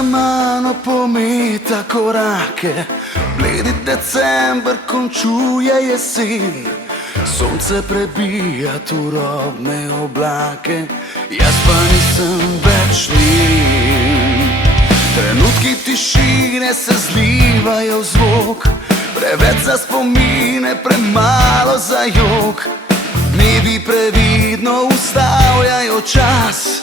za mano pometa korake, bledi december končuje jesen. Sonce prebija turobne oblake, jaz pa nisem več njim. Trenutki tišine se zlivajo v zvok, preveč za spomine, premalo za jok. Dnevi previdno ustavljajo čas,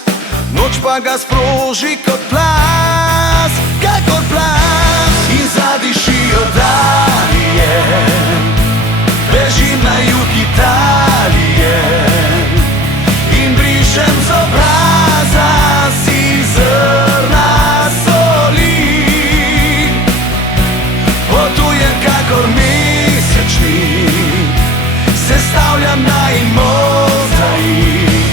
noč pa ga sproži kot plaz, kakor plaz. In zadišijo dalje, bežim na jug Italije in brišem z obraza si zrna soli. Potujem kakor mesečnik, sestavljam naj mozaik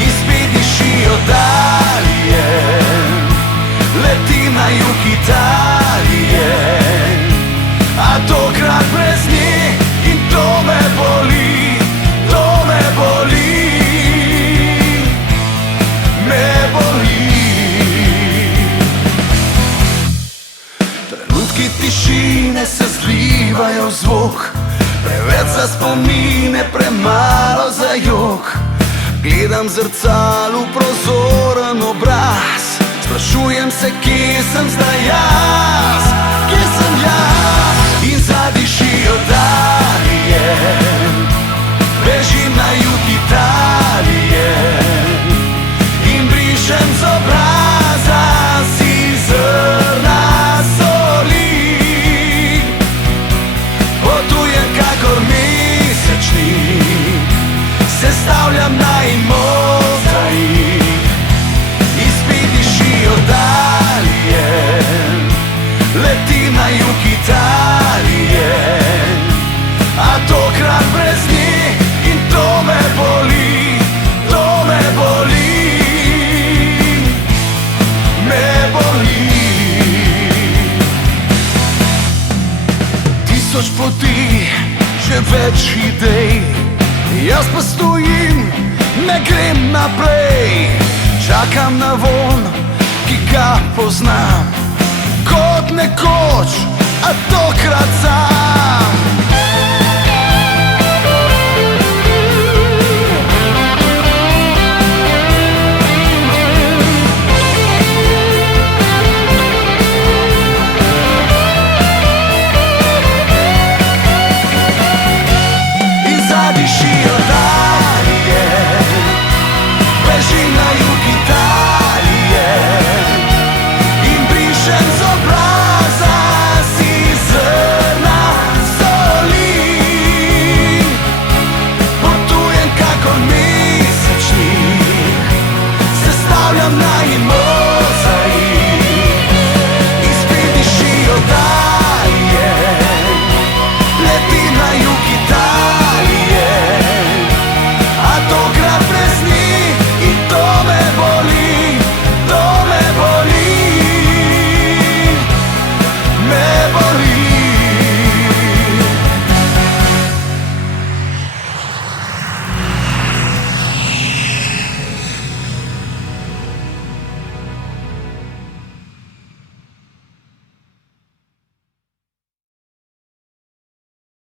in spet dišijo dalje, letim na jug Italije, a tokrat brez nje. In to me boli, to me boli, me boli. Trenutki tišine se zlivajo v zvok, preveč za spomine, premalo za jok. Gledam zrcalu prozoren obraz, sprašujem se, kje sem zdaj jaz, kje sem jaz. In zadišijo dalje, bežim na jug Italije in brišem z obraza si zrna soli. Potujem kakor mesečnik, sestavljam naj mozaik in spet dišijo dalje, letim na jug Italije, a tokrat brez nje. In to me boli, to me boli, me boli. Tisoč poti, že več idej, jaz pa stojim, ne grem naprej. Čakam na vonj, ki ga poznam, kot nekoč, a tokrat sam.